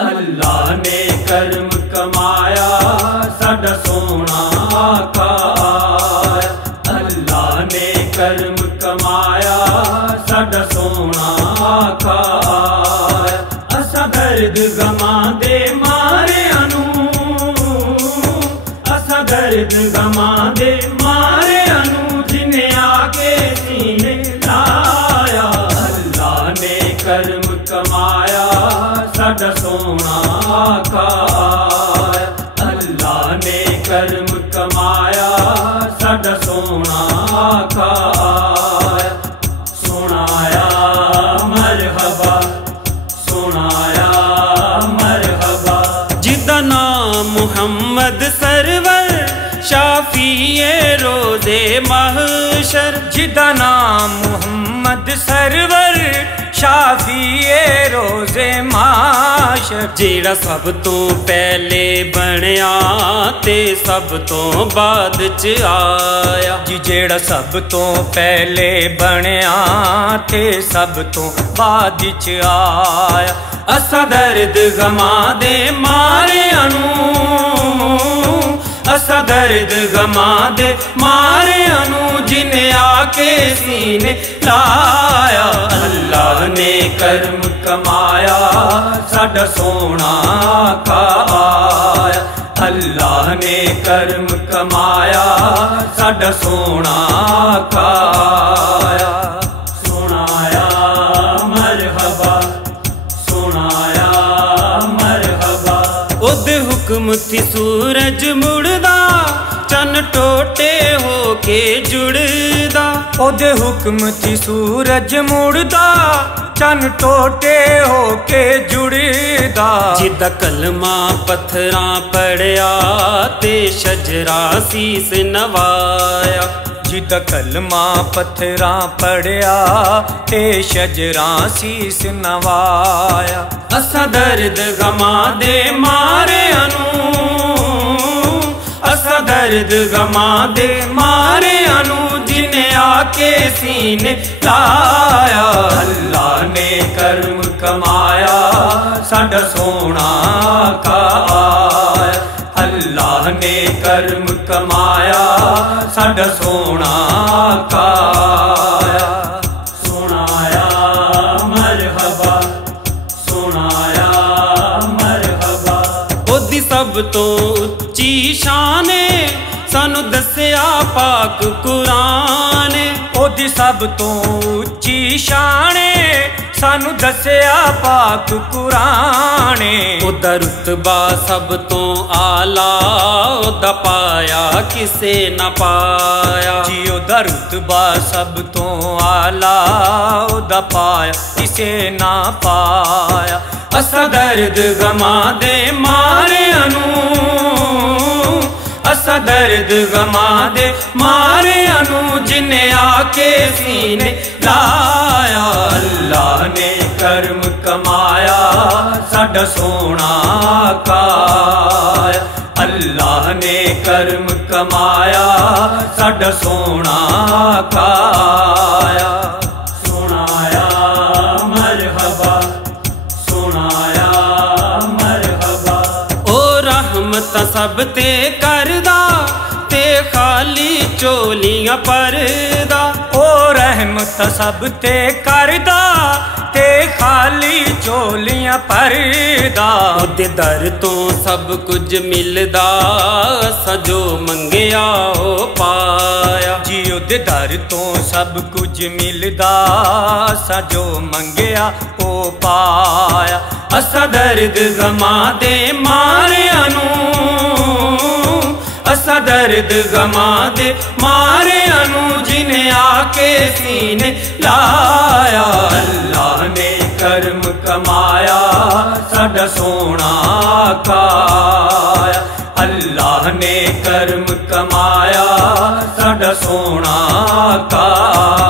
अल्लाह ने कर्म कमाया साडा सोना आकाया। अल्लाह ने कर्म कमाया साडा सोना आकाया। असा दर्द गमा दे मारे अनू, असा दर्द गमा दे मारे अनू, जिन्हें आके सीने लाया। अल्लाह ने कर्म कमाया साडा सोना आकाया। अल्लाह ने कर्म कमाया साडा सोना आकाया। सुनाया मरहबा, सुनाया मरहबा। जिदा नाम मुहम्मद सरवर शाफिए रोज़े महशर। जिदा नाम मुहम्मद सरवर शाफिए रोज़े महशर। जेड़ा सब तो पहले बनया ते सब तो बाद च आया। जी जेड़ा सब तो पहले बनया ते सब तो बाद च आया। असा दर्द गमा दे मारे अनू, असा दर्द गमा दे मारे अनू, जिन्हें आके सीने लाया। अल्लाह ने कर्म कमाया साडा सोना आकाया। अल्लाह ने कर्म कमाया साडा सोना आकाया। सुनाया मरहबा, सुनाया मरहबा। ओदे हुक्म थी सूरज मुड़दा, चन टोटे होके जुड़दा। ओदे हुक्म थी सूरज मुड़दा, चन टोटे होके जुड़दा। जिदा कलमा पत्थरां पढ़िया ते शजरा सीस नवाया। जिदा कलमा पत्थरां पढ़िया ते शजरा सीस नवाया। असा दर्द गमा दे मारे अनू, असा दर्द गमा दे मारे अनू, जिन्हें आके सीने लाया। अल्लाह ने कर्म कमाया साडा सोना आकाया। अल्लाह ने कर्म कमाया साडा सोना आकाया। सुनाया मरहबा, सुनाया मरहबा। ओदी सब तो उच्ची शाने सानू दस्या पाक कुरान। ओदी सब तो उच्ची शाने सानू दस्या पाक कुरान। ओदा रुतबा सब तो आला, ओदा पाया किसे न पाया। जी ओदा रुतबा सब तो आला, ओदा पाया किसे न पाया। असा दर्द गमा दे मारे अनू, असा दर्द गमा दे मारे अनू, जिन्हें आके सीने लाया। अल्लाह ने कर्म कमाया साडा सोना आकाया। अल्लाह ने कर्म कमाया साडा सोना आकाया। सुनाया मरहबा, सुनाया मरहबा। ओ रहमत सब ते करदा ते खाली चोलियां परदा। ओ रहमत सब ते करदा ते खाली चोलियां परदा। ओदे दर तो सब कुछ मिलदा, सजो मंगया ओ पाया। जी ओदे दर तो सब कुछ मिलदा, सजो मंगया ओ पाया। असा दर्द गमा दे मारे अनू, असा दर्द गमा दे मारे अनू, जिन्हें आके सीने लाया। अल्लाह ने कर्म कमाया साडा सोना आकाया। अल्लाह ने कर्म कमाया साडा सोना आकाया।